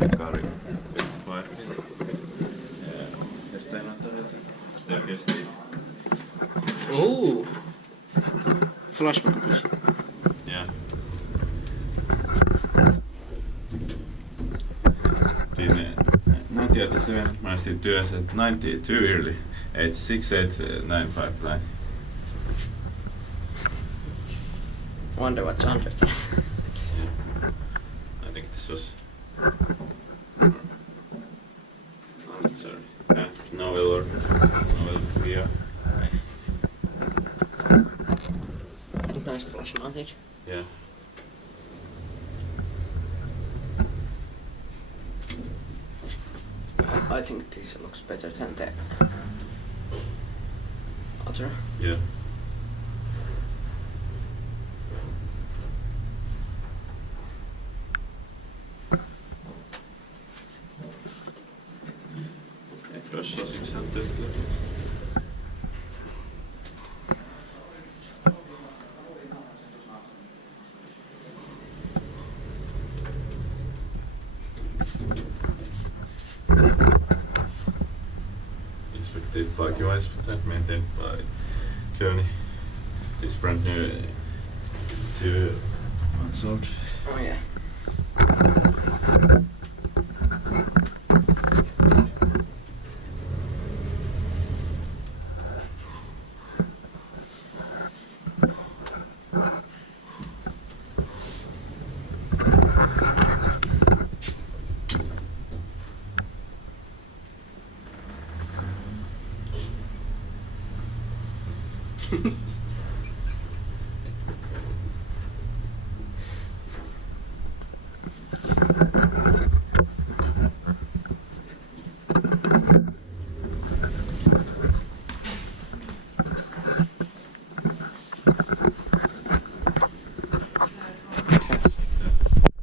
Laivalahdenkaari 55. Herttoniemi staircase tape. Oh! Flush mounted. Yeah. Been 1987, managed to 92 yearly. 86895. Wonder what's under that. Yeah. I think this was sorry. Novel or novel Kiwa. Nice flush mounted. Yeah. I think this looks better than the other. Yeah. Krossar 600. Inspected by Kiwa, Inspecta, maintained by Kone. This brand new 2 months old. Oh yeah.